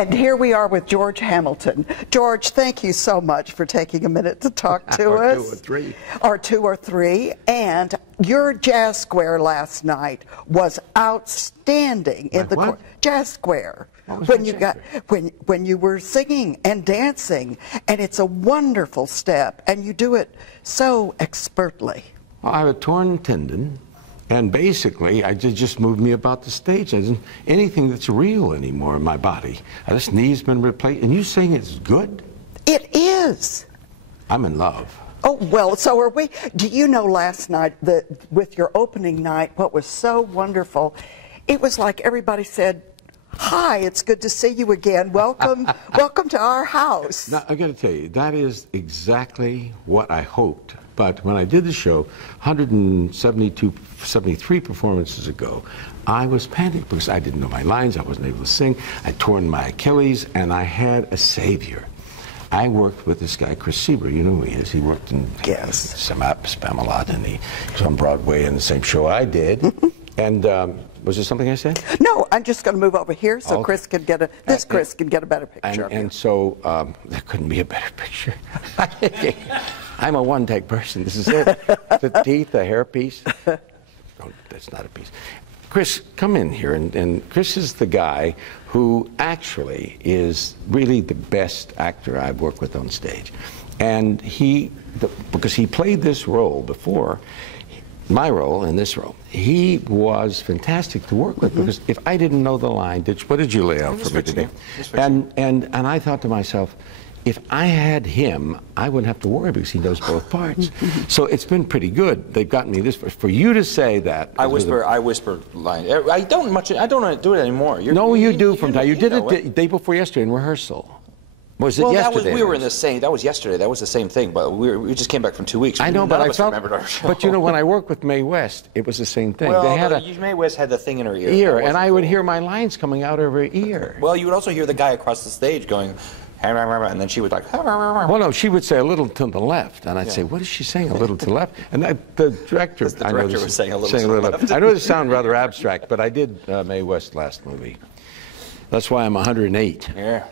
And here we are with George Hamilton. George, thank you so much for taking a minute to talk to us. Or two or three. Or two or three. And your jazz square last night was outstanding in the jazz square. When you were singing and dancing, and it's a wonderful step, and you do it so expertly. Well, I have a torn tendon. And basically, it just moved me about the stage. There isn't anything that's real anymore in my body. This knee's been replaced. And you saying it's good? It is. I'm in love. Oh, well, so are we. Do you know last night, with your opening night, what was so wonderful? It was like everybody said, "Hi, it's good to see you again. Welcome, welcome to our house." Now, I got to tell you, that is exactly what I hoped. But when I did the show, 73 performances ago, I was panicked because I didn't know my lines, I wasn't able to sing, I'd torn my Achilles, and I had a savior. I worked with this guy, Chris Sieber, you know who he is. He worked in Spamalot, and he was on Broadway in the same show I did. And was there something I said? No, I'm just going to move over here so Chris can get Chris can get a better picture. And so there couldn't be a better picture. I'm a one-take person. This is it. The teeth, the hairpiece. Oh, that's not a piece. Chris, come in here. And Chris is the guy who actually is really the best actor I've worked with on stage. And because he played this role before, my role in this role, he was fantastic to work with because if I didn't know the line, what did you lay out for me today? And I thought to myself, if I had him, I wouldn't have to worry because he knows both parts. So it's been pretty good. They've gotten me this far. For you to say that, I whisper lines. I don't do it anymore. No, you do from time. You did it the day before yesterday in rehearsal. Was it yesterday? We were in the same. That was yesterday. That was the same thing. But we just came back from 2 weeks. I know, but I felt. Remembered our show. But you know, when I worked with Mae West, it was the same thing. Well, they had Mae West had the thing in her ear. And I would hear my lines coming out of her ear. Well, you would also hear the guy across the stage going, and then she would like. Well, no, she would say a little to the left, and I'd say, "What is she saying? A little to the left?" And the director, was saying a little to the left. I know this sounds rather abstract, but I did Mae West last movie. That's why I'm 108. Yeah.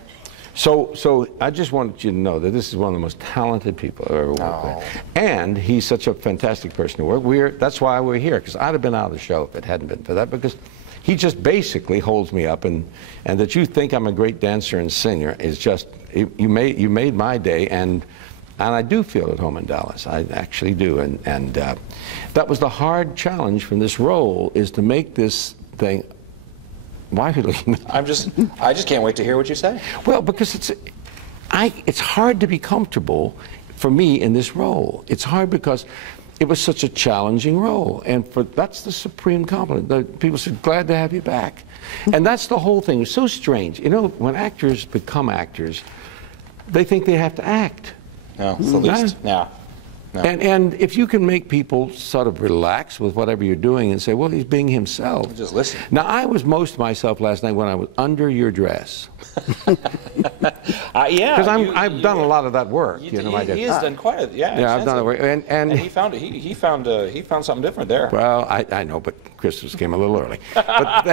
So I just wanted you to know that this is one of the most talented people I've ever worked with. And he's such a fantastic person to work with. That's why we're here, because I'd have been out of the show if it hadn't been for that, because he just basically holds me up, and that you think I'm a great dancer and singer is just, you made my day, and I do feel at home in Dallas. I actually do, and that was the hard challenge from this role, is to make this thing. Why are you looking at me? I just can't wait to hear what you say. Well, because it's hard to be comfortable for me in this role. It's hard because it was such a challenging role, and that's the supreme compliment. People said, "Glad to have you back," and that's the whole thing. It's so strange, you know. When actors become actors, they think they have to act. No, it's the least. No. No. And if you can make people sort of relax with whatever you're doing and say, well, he's being himself. Just listen. Now, I was most myself last night when I was under your dress. Yeah. Because I've done a lot of that work. He has done quite a, yeah, I've done the work. And he found something different there. Well, I know, but Christmas came a little early. But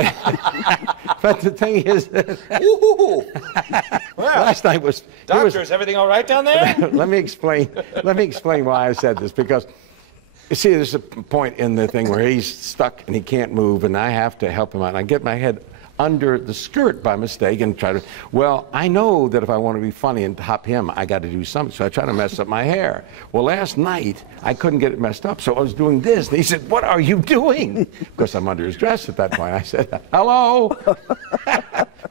the thing is, last night was. Doctor, is everything all right down there? Let me explain why I said this, because you see, there's a point in the thing where he's stuck and he can't move, and I have to help him out. And I get my head under the skirt by mistake and try to, well, I know that if I want to be funny and top him, I got to do something, so I try to mess up my hair. Well, last night, I couldn't get it messed up, so I was doing this, and he said, "What are you doing?" Of course, I'm under his dress at that point. I said, "Hello."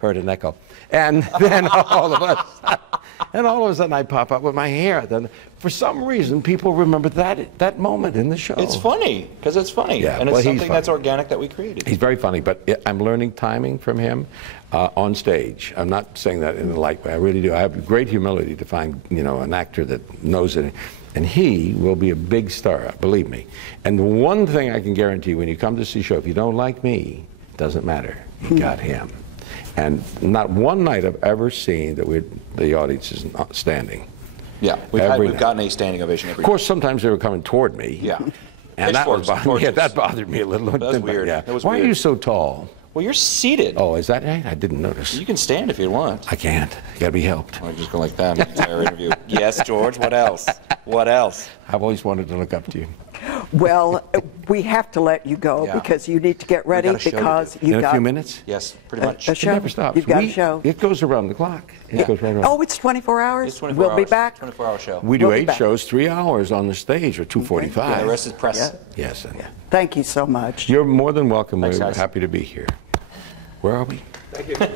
Heard an echo. And then all of a sudden I pop up with my hair. Then, for some reason, people remember that moment in the show. It's funny, because it's funny. Yeah, and it's something that's organic that we created. He's very funny, but I'm learning timing from him on stage. I'm not saying that in a light way. I really do. I have great humility to find, an actor that knows it. And he will be a big star, believe me. And the one thing I can guarantee when you come to see a show, if you don't like me, it doesn't matter. You got him. And not one night I've ever seen that the audience is not standing. Yeah, we've gotten a standing ovation every night. Of course, sometimes they were coming toward me. Yeah. And that bothered me a little. That was weird. Yeah. That was Why weird. are you so tall? Well, you're seated. Oh, is that right? I didn't notice. You can stand if you want. I can't. You got to be helped. I just go like that. Entire interview. Yes, George. What else? What else? I've always wanted to look up to you. Well, we have to let you go because you need to get ready because you in got a few minutes. Yes, pretty much. a show. It never stops. You've got a show. It goes around the clock. It goes right around. Oh, it's 24 hours. It's 24 we'll hours. be back. 24-hour show. We do We'll be 8 back. shows, 3 hours on the stage, or 2:45. The rest is press. Yes. Thank you so much. You're more than welcome. Thanks, We're guys. happy to be here. Where are we? Thank you.